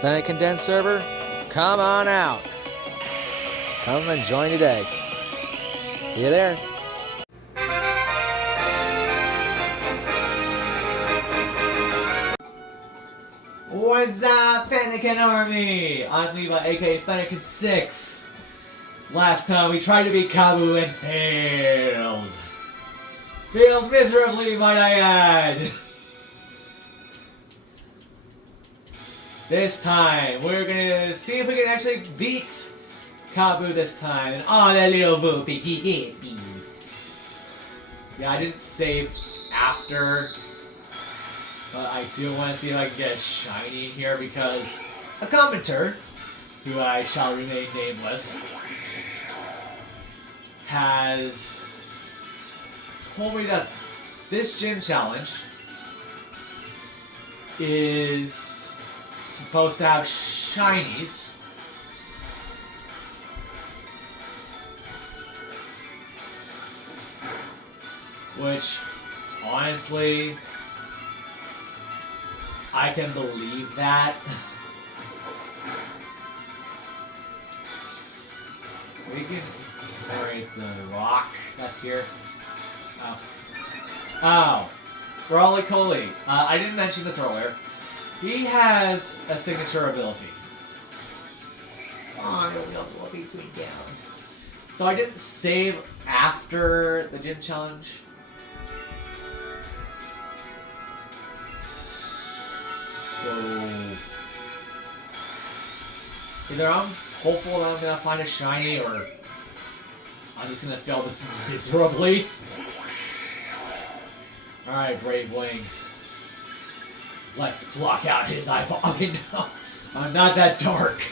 Fennec Condensed server, come on out. Come and join today. See you there. What's up, Fennekin Army? I'm Levi, aka Fennekin 6. Last time we tried to beat Kabu and failed. Failed miserably, might I add. This time, we're gonna see if we can actually beat Kabu this time. And oh, that little whoopee hit me. Yeah, I didn't save after. But I do want to see if I can get a shiny here because a commenter, who I shall remain nameless, has told me that this gym challenge is supposed to have shinies. Which, honestly, I can believe that. We can incinerate the rock that's here. Oh, Rolly-Coly. I didn't mention this earlier. He has a signature ability. Oh, no, Fluffy's way down. So I didn't save after the gym challenge. So either I'm hopeful that I'm gonna find a shiny, or I'm just gonna fail this miserably. Alright, Brave Wing. Let's block out his eyeball. Okay, no. I'm not that dark.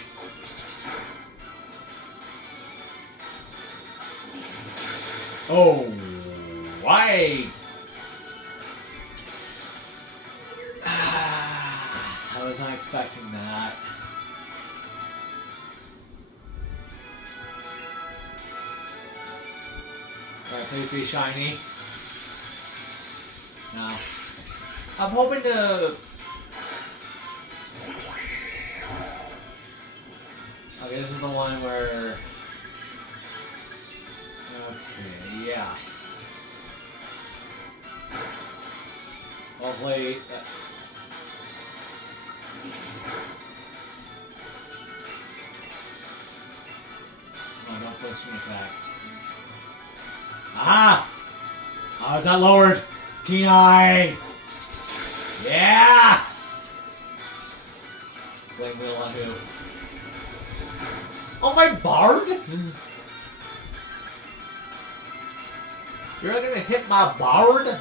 Oh, why? I was not expecting that. Alright, please be shiny. No. I'm hoping to... Okay, this is the one where... Okay, yeah. Hopefully... Oh, don't force me to attack. Aha! Oh, is that lowered? Keen Eye! Yeah! Flame Wheel on who? Oh, my Bard? You're not gonna hit my Bard?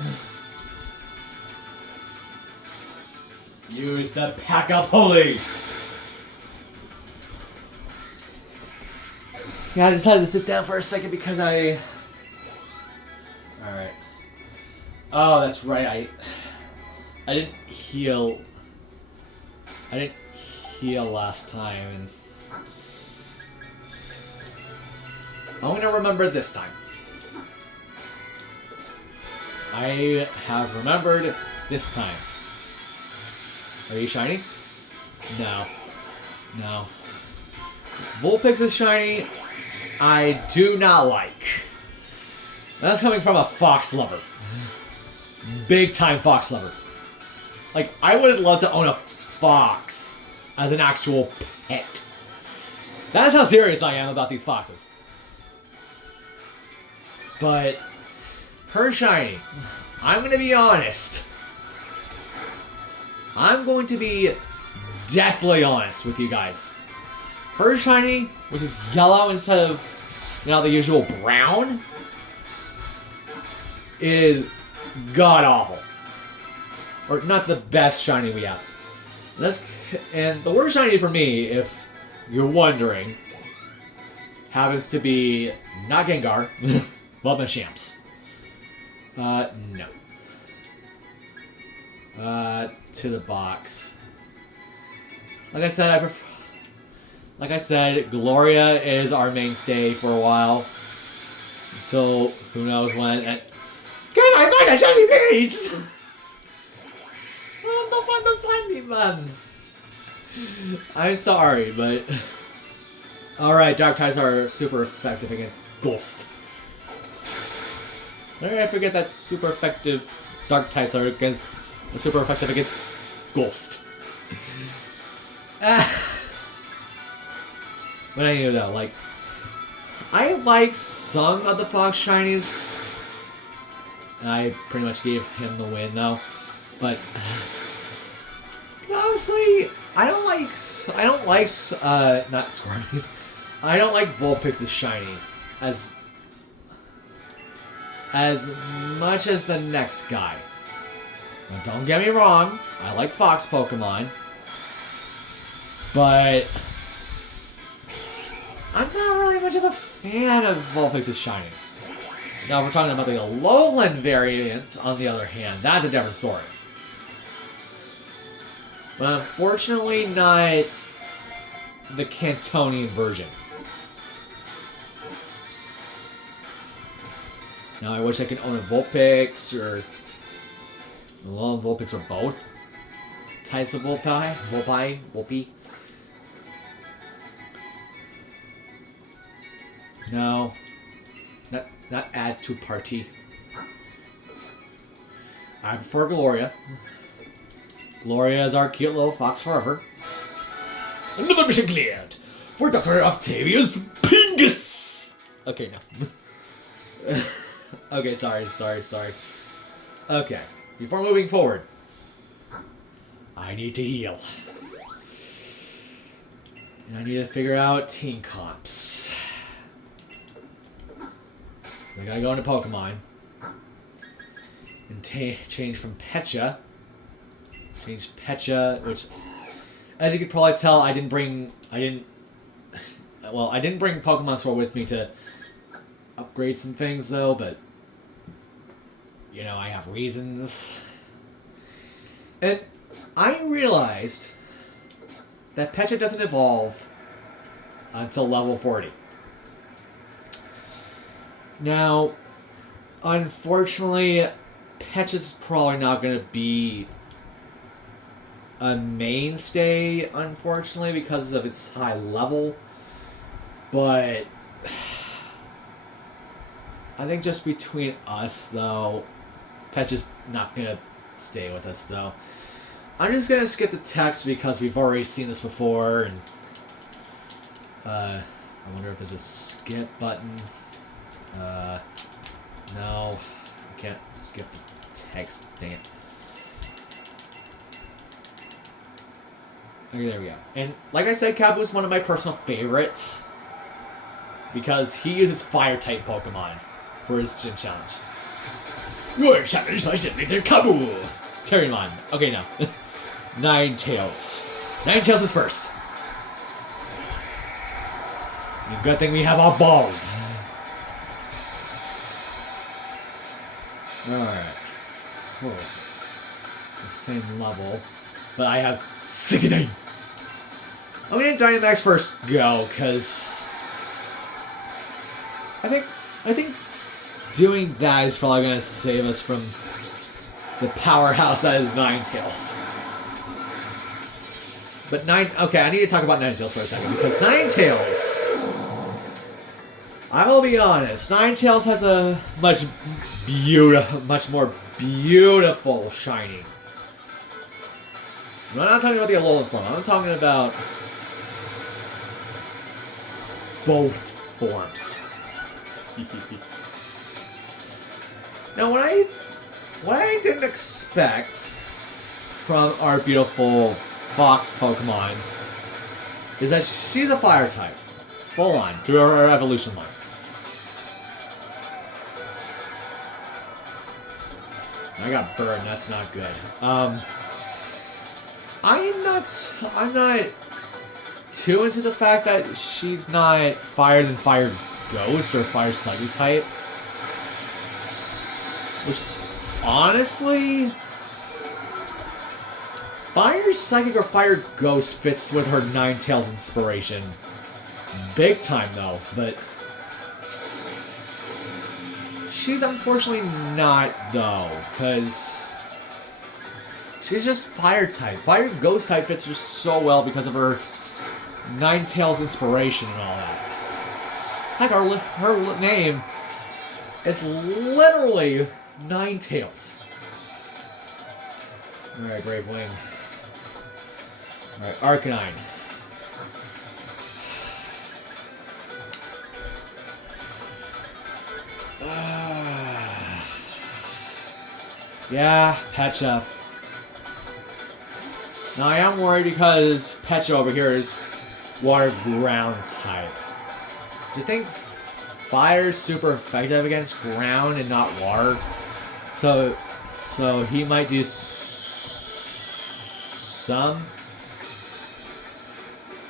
Use the Pack of Holy! Yeah, I decided to sit down for a second because I... Alright. Oh, that's right, I didn't heal... I didn't heal last time, and... I'm gonna remember this time. I have remembered this time. Are you shiny? No. No. Vulpix is shiny. I do not like. That's coming from a fox lover. Big time fox lover. Like, I would love to own a fox as an actual pet. That's how serious I am about these foxes. But, her shiny, I'm going to be honest. I'm going to be deathly honest with you guys. Her shiny, which is yellow instead of, you know, the usual brown, is god-awful. Or not the best shiny we have. And the worst shiny for me, if you're wondering, happens to be not Gengar, but Machamps. No. To the box. Like I said, Gloria is our mainstay for a while. Until who knows when. And can I find a shiny piece? Don't find the shiny man. I'm sorry, but... Alright, Dark Types are super effective against Ghost. I forget that super effective Dark Types are super effective against Ghost. But I know, like... I like some of the Fox Shinies. I pretty much gave him the win, though. But... honestly, I don't like not Scorpions. I don't like Vulpix's shiny as much as the next guy. Now, don't get me wrong, I like Fox Pokemon, but I'm not really much of a fan of Vulpix's shiny. Now, if we're talking about the Alolan variant, on the other hand, that's a different story. But unfortunately, not the Cantonian version. Now, I wish I could own a Vulpix or Alolan Vulpix or both types of Volpy. No, not add to party. I prefer Gloria. Gloria is our cute little fox forever. Another mission cleared for Dr. Octavius Pingus! Okay, no. Okay, sorry. Okay, before moving forward, I need to heal. And I need to figure out team comps. I gotta go into Pokemon. And change from Pecha. Change Pecha, which, as you could probably tell, I didn't bring Pokemon Sword with me to upgrade some things, though, but, you know, I have reasons. And I realized that Pecha doesn't evolve until level 40. Now, unfortunately, Pecha's probably not going to be a mainstay, unfortunately, because of its high level. But I think just between us, though, Pecha's not going to stay with us, though. I'm just going to skip the text because we've already seen this before, and I wonder if there's a skip button. No, I can't skip the text, dang it. Okay, there we go. And like I said, Kabu's one of my personal favorites because he uses fire-type Pokemon for his gym challenge. Your challenge my signature Kabu! Terriermon. Okay, now. Ninetales. Ninetales is first. And good thing we have our ball. Alright. Cool. The same level. But I have 69. I'm gonna Dynamax first go, because I think doing that is probably gonna save us from the powerhouse that is Ninetales. But okay, I need to talk about Ninetales for a second, because Ninetales, I will be honest, Ninetales has a much more beautiful shiny. I'm not talking about the Alolan form, I'm talking about both forms. Now, what I didn't expect from our beautiful Fox Pokemon is that she's a fire type, full on, through her evolution line. I got burned. That's not good. I'm not too into the fact that she's not Fire than Fire Ghost or Fire Psychic type. Which, honestly, Fire Psychic or Fire Ghost fits with her Ninetales inspiration. Big time, though, but she's unfortunately not, though, because She's just fire type. Fire ghost type fits her so well because of her Ninetales inspiration and all that. Heck, her name is literally Ninetales. Alright, Brave Wing. Alright, Arcanine. Yeah, Pecha. Now I am worried because Pecha over here is water ground type. Do you think fire is super effective against ground and not water? So he might do some.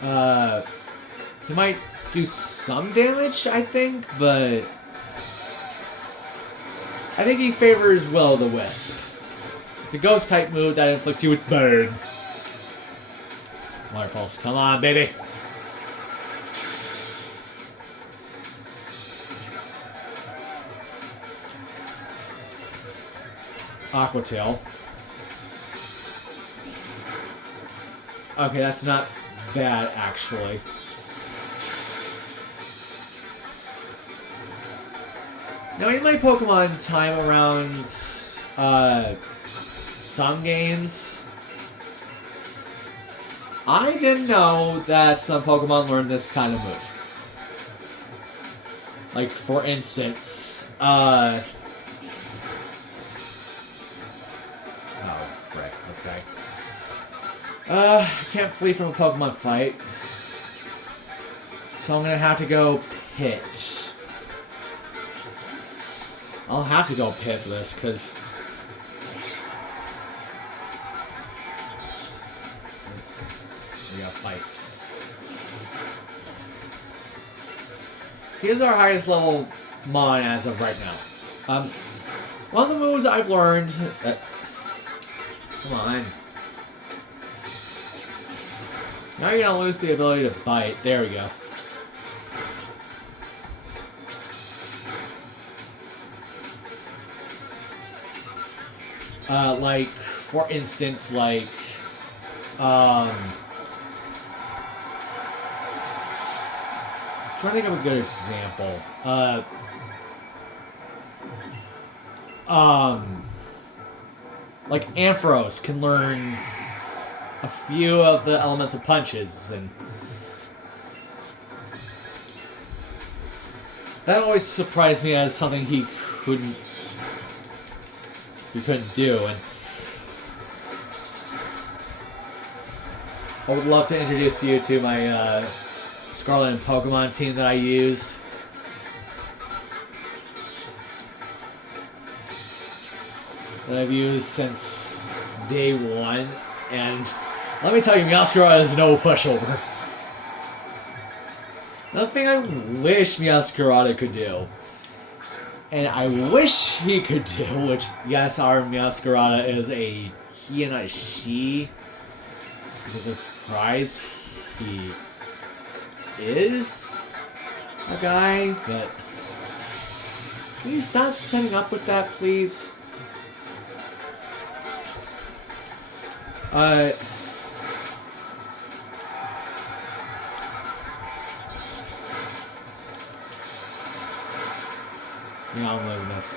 He might do some damage, I think, but I think he favors Will-O-the-Wisp. It's a ghost type move that inflicts you with burn. Water Pulse, come on, baby. Aqua Tail. Okay, that's not bad, actually. Now, in my Pokemon time around some games, I didn't know that some Pokemon learned this kind of move. Like, for instance, oh, frick, okay. I can't flee from a Pokemon fight. So I'm gonna have to go Pit. I'll have to go Pit for this, because we gotta fight. He is our highest level Mon as of right now. One of the moves I've learned... come on. Now you're gonna lose the ability to bite. There we go. Like, for instance, like, I'm trying to think of a good example. Like Ampharos can learn a few of the elemental punches, and that always surprised me as something he couldn't do. And I would love to introduce you to my Scarlet and Pokemon team that I used. That I've used since day one, and let me tell you, Meowscarada is no pushover. Another thing I wish Meowscarada could do, and I wish he could do, which, yes, our Meowscarada is a he and not a she. I'm surprised he is a guy, but can you stop setting up with that, please? Yeah, I'm loving this.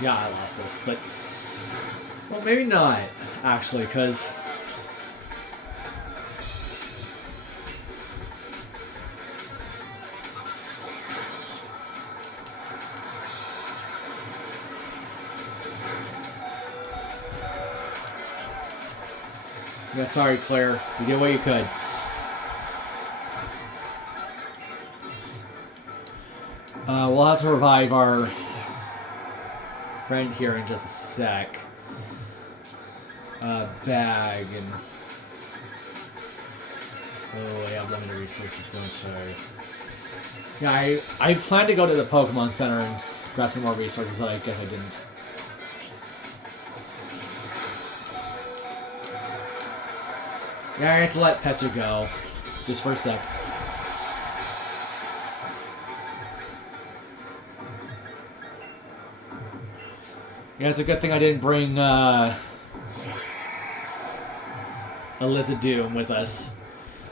Yeah, I lost this, but... well, maybe not, actually, because... yeah, sorry, Claire. You did what you could. We'll have to revive our friend here in just a sec. Bag and... oh, I have limited resources, don't I? Yeah, I planned to go to the Pokemon Center and grab some more resources, but I guess I didn't. Yeah, I have to let Pecha go. Just for a sec. Yeah, it's a good thing I didn't bring Alyssa Doom with us.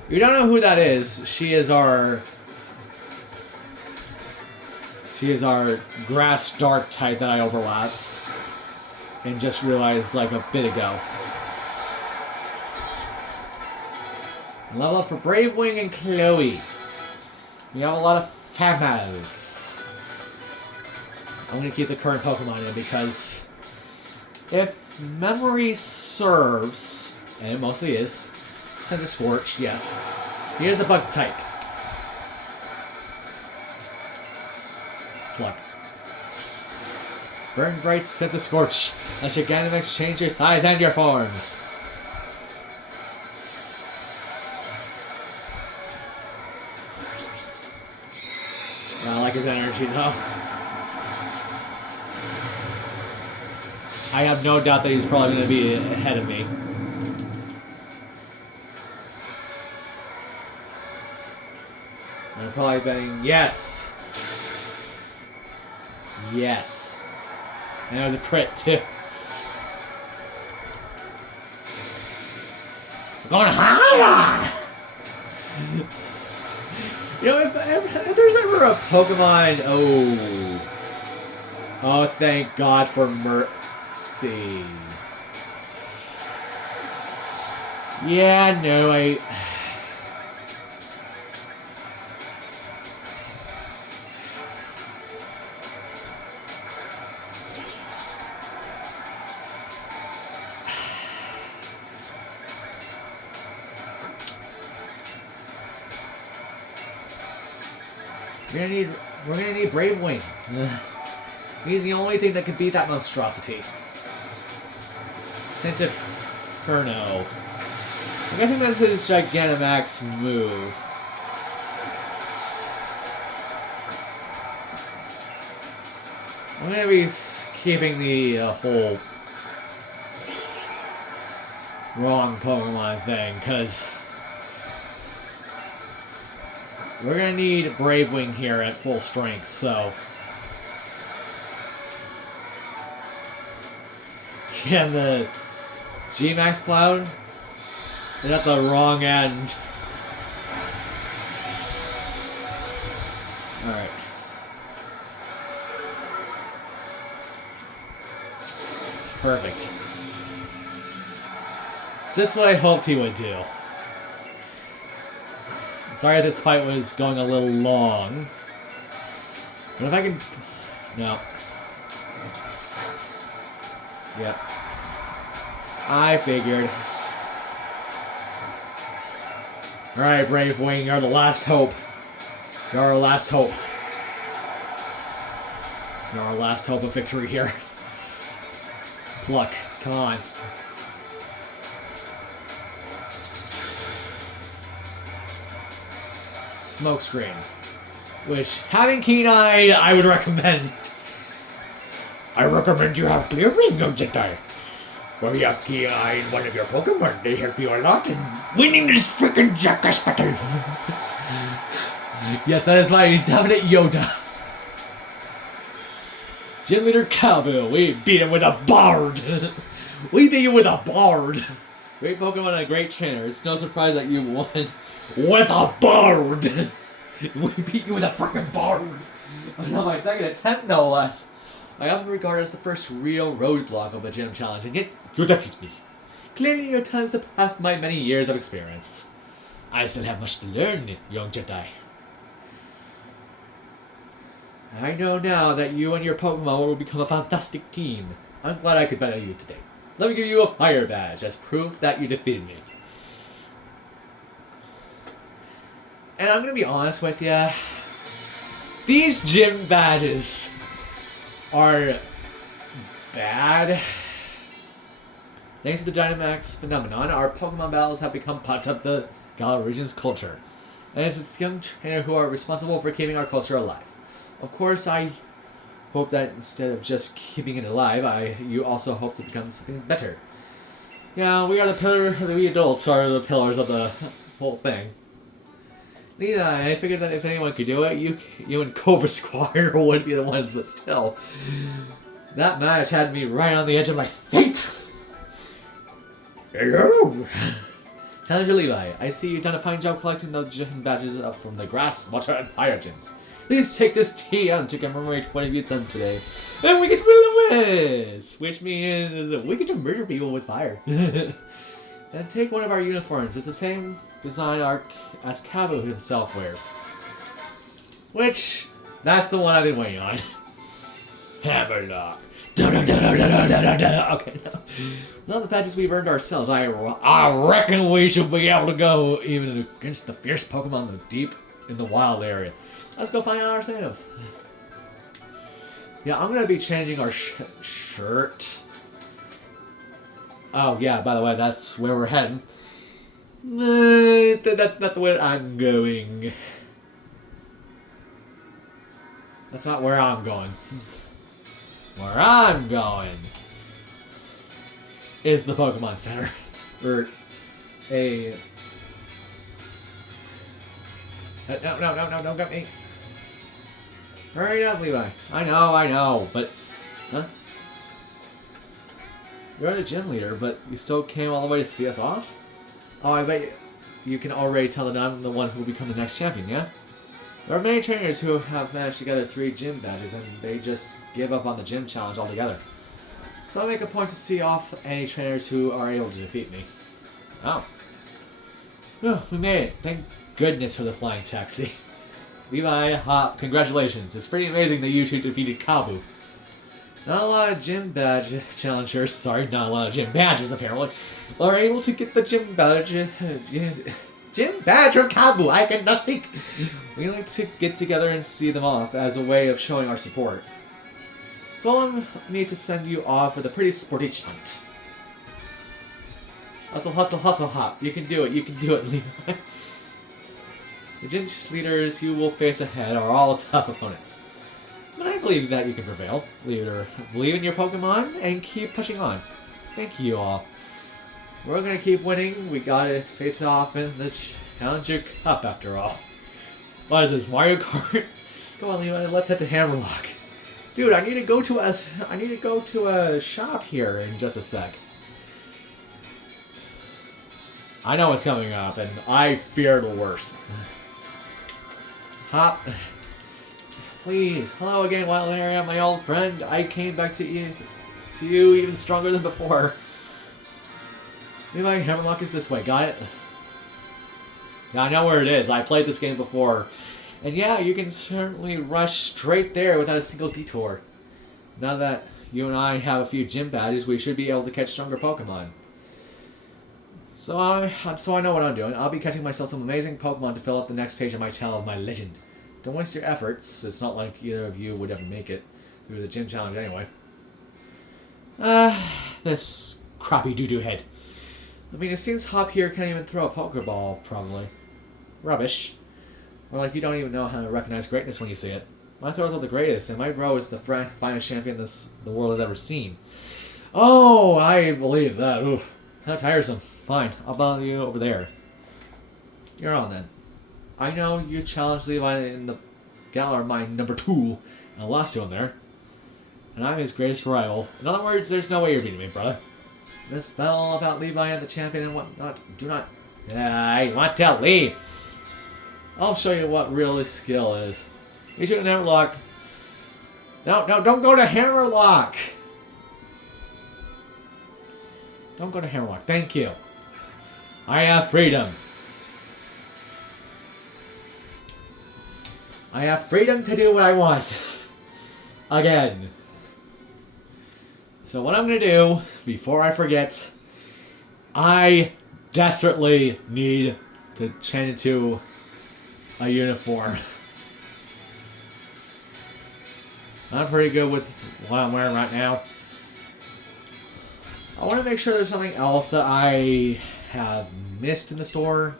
If you don't know who that is, she is our grass dark type that I overlapped. And just realized like a bit ago. Level up for Brave Wing and Chloe. We have a lot of Famas. I'm going to keep the current Pokemon in because if memory serves, and it mostly is, Centiskorch, yes. He is a bug type. Pluck. Burn Bright Centiskorch. Let your Gigantamax change your size and your form. I like his energy though. I have no doubt that he's probably going to be ahead of me. I'm probably betting yes. Yes. And that was a crit too. We're going higher! You know, if there's ever a Pokemon... Oh, thank God for Mercy. Yeah, no, We're gonna need Brave Wing. He's the only thing that can beat that monstrosity. Inferno. I'm guessing that's his Gigantamax move. I'm gonna be keeping the whole wrong Pokemon thing, because we're gonna need Brave Wing here at full strength, so. And the G-Max Cloud is at the wrong end. Alright. Perfect. Just what I hoped he would do. Sorry if this fight was going a little long. But if I can... No. Yep. I figured. Alright, Brave Wing, you're the last hope. You're our last hope. You're our last hope of victory here. Pluck, come on. Smokescreen. Which, having Keen-Eye, I would recommend. I recommend you have Clear Ring, young Jedi. Where you have Keen-Eye in one of your Pokemon, they help you a lot in winning this freaking jackass battle. Yes, that is my definite Yoda. Gym Leader Calville, we beat him with a Bard. We beat you with a Bard. Great Pokemon and a great trainer. It's no surprise that you won with a Bard. We beat you with a freaking Bard. On my second attempt, no less. I often regard it as the first real roadblock of a gym challenge, and yet you defeat me. Clearly your time surpassed my many years of experience. I still have much to learn, young Jedi. I know now that you and your Pokemon will become a fantastic team. I'm glad I could battle you today. Let me give you a fire badge as proof that you defeated me. And I'm gonna be honest with you. These gym badges are bad. Thanks to the Dynamax phenomenon, our Pokemon battles have become part of the Galar region's culture. And it's its young trainer who are responsible for keeping our culture alive. Of course, I hope that instead of just keeping it alive, you also hope to become something better. Yeah, we are the pillar, we adults are the pillars of the whole thing. Yeah, I figured that if anyone could do it, you and Cobra Squire would be the ones, but still. That match had me right on the edge of my fate. Hello! Challenger Levi, I see you've done a fine job collecting the gym badges up from the grass, water, and fire gyms. Please take this TM to commemorate what you've done today. And we get to Lewis! Which means we get to murder people with fire. And take one of our uniforms. It's the same design arc as Kabu himself wears. Which, that's the one I've been waiting on. Hammerlock. Okay, no. Not the badges we've earned ourselves. I reckon we should be able to go even against the fierce Pokemon deep in the wild area. Let's go find out ourselves. Yeah, I'm gonna be changing our shirt. Oh yeah, by the way, that's where we're heading. That's where I'm going. That's not where I'm going. Where I'm going is the Pokemon Center. Or a... No, don't get me. Hurry up, Levi. I know, but... Huh? You're the gym leader, but you still came all the way to see us off? Oh, I bet you can already tell that I'm the one who will become the next champion, yeah? There are many trainers who have managed to gather 3 gym badges, and they just give up on the gym challenge altogether. So I make a point to see off any trainers who are able to defeat me. Oh. Oh, we made it. Thank goodness for the flying taxi. Levi, Hop, congratulations. It's pretty amazing that you two defeated Kabu. Not a lot of gym badge challengers, sorry, not a lot of gym badges apparently, are able to get the gym badge. Gym badge from Kabu, I cannot speak. We like to get together and see them off as a way of showing our support. So I'll need to send you off with a pretty sporty chunt. Hustle, hustle, hustle, Hop. You can do it, Levi. The gym leaders you will face ahead are all tough opponents. But I believe that you can prevail. Believe in your Pokemon and keep pushing on. Thank you all. We're gonna keep winning. We gotta face off in the Challenger Cup after all. What is this, Mario Kart? Come on, Levi, let's head to Hammerlock. Dude, I need to go to a shop here in just a sec. I know what's coming up, and I fear the worst. Hop. Please. Hello again, Wild Area, my old friend. I came back to you even stronger than before. Levi, Hammerlock is this way. Got it? Yeah, I know where it is. I played this game before. And yeah, you can certainly rush straight there without a single detour. Now that you and I have a few gym badges, we should be able to catch stronger Pokemon. So I know what I'm doing. I'll be catching myself some amazing Pokemon to fill up the next page of my tale of my legend. Don't waste your efforts. It's not like either of you would ever make it through the gym challenge anyway. This crappy doo-doo head. I mean, it seems Hop here can't even throw a Pokeball, probably. Rubbish. Or like you don't even know how to recognize greatness when you see it. My throws are the greatest, and my bro is the finest champion the world has ever seen. Oh, I believe that. Oof. How tiresome. Fine, I'll battle you over there. You're on then. I know you challenged Levi in the Galar Mine number 2, and I lost to him there. And I'm his greatest rival. In other words, there's no way you're beating me, brother. This battle about Levi and the champion and whatnot, do not... I want to leave! I'll show you what real skill is. You should Hammerlock. No, don't go to Hammerlock! Don't go to Hammerlock, thank you. I have freedom. I have freedom to do what I want. Again. So what I'm going to do, before I forget, I desperately need to change into a uniform. I'm pretty good with what I'm wearing right now. I want to make sure there's something else that I have missed in the store.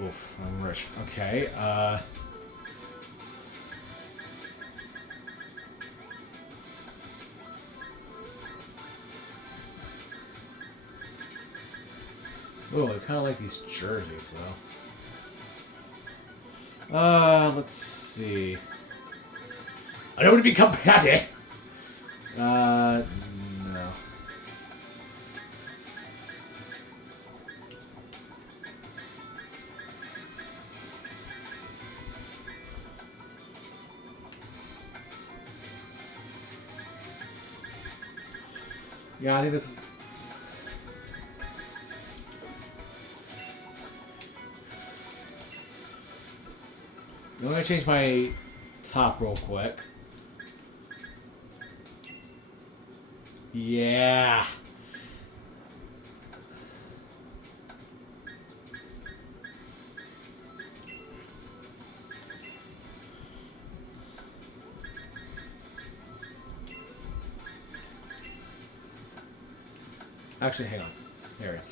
Oof, I'm rich. Okay, Oh, I kind of like these jerseys, though. Let's see. I don't want to become Patty. No. Yeah, I think this is... I'm gonna change my top real quick. Yeah. Actually, hang on. There we go.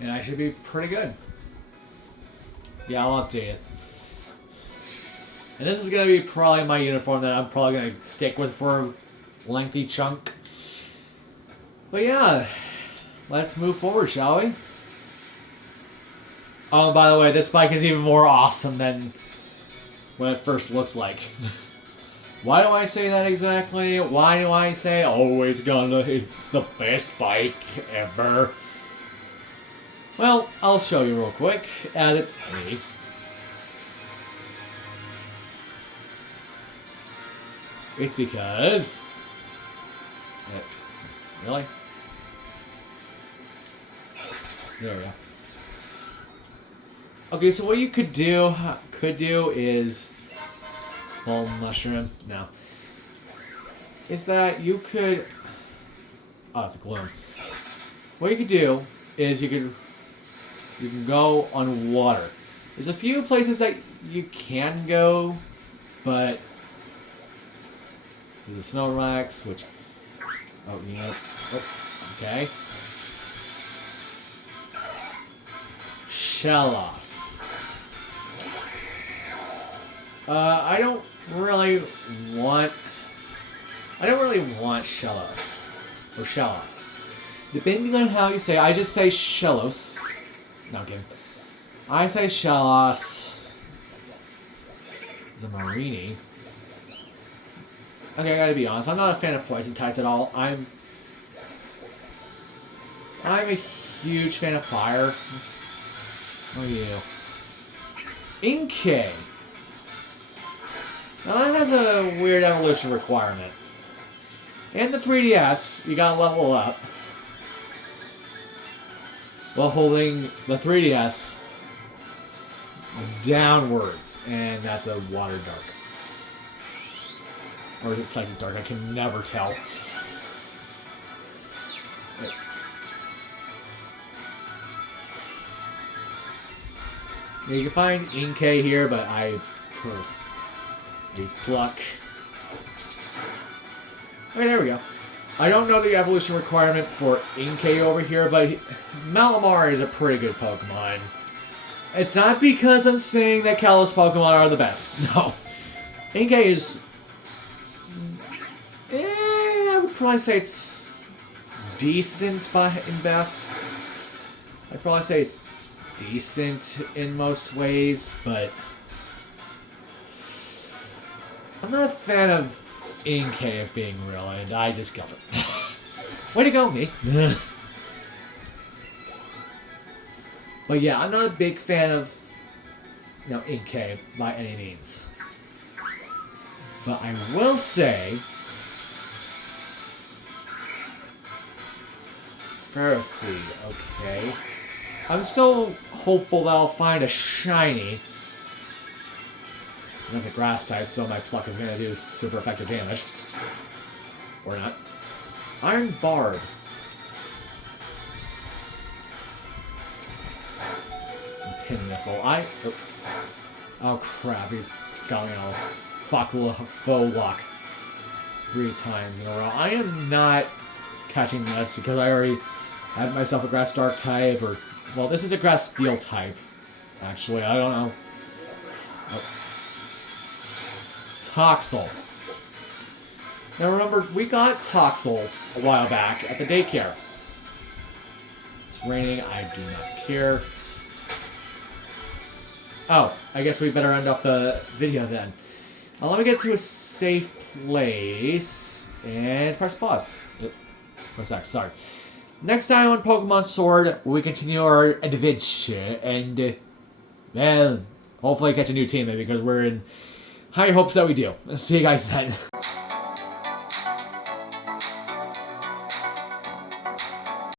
And I should be pretty good. Yeah, I'll update it. And this is going to be probably my uniform that I'm probably going to stick with for a lengthy chunk. But yeah, let's move forward, shall we? Oh, by the way, this bike is even more awesome than what it first looks like. Why do I say that exactly? Why do I say, oh, it's the best bike ever? Well, I'll show you real quick, as it's me. It's because... Really? There we go. Okay, so what you could do is... Well, mushroom? No. Is that you could... Oh, it's a gloom. What you could do is you can go on water. There's a few places that you can go, but there's the snow racks, which okay. Shellos. I don't really want Shellos or Shellos. Depending on how you say it, I just say Shellos. No, I'm kidding. I say Shellos. Zamarini. Okay, I gotta be honest. I'm not a fan of poison types at all. I'm a huge fan of fire. Oh, you. Inkay. Now that has a weird evolution requirement. And the 3DS, you gotta level up while holding the 3DS downwards, and that's a water dark. Or is it psychic dark? I can never tell. Now you can find Inkay here, but I use Pluck. Okay, there we go. I don't know the evolution requirement for Inkay over here, but Malamar is a pretty good Pokemon. It's not because I'm saying that Kalos Pokemon are the best. No. Inkay is... I would probably say it's decent in best. I'd probably say it's decent in most ways, but I'm not a fan of Inkay, if being real, and I just killed it. Way to go, me. But yeah, I'm not a big fan of, Inkay by any means. But I will say, Pharisee, okay. I'm still hopeful that I'll find a shiny. That's a grass type, so my Pluck is going to do super effective damage. Or not. Iron Barb. Pin Missile. Oh crap, he's got me all faux luck. 3 times in a row. I am not catching this because I already have myself a Grass Dark type, or... Well, this is a Grass Steel type, actually. I don't know. Oh. Toxel. Now remember, we got Toxel a while back at the daycare. It's raining, I do not care. Oh, I guess we better end off the video then. Let me get to a safe place and press pause. Press X, sorry. Next time on Pokemon Sword, we continue our adventure and, well, hopefully catch a new team because we're in high hopes that we do. See you guys then.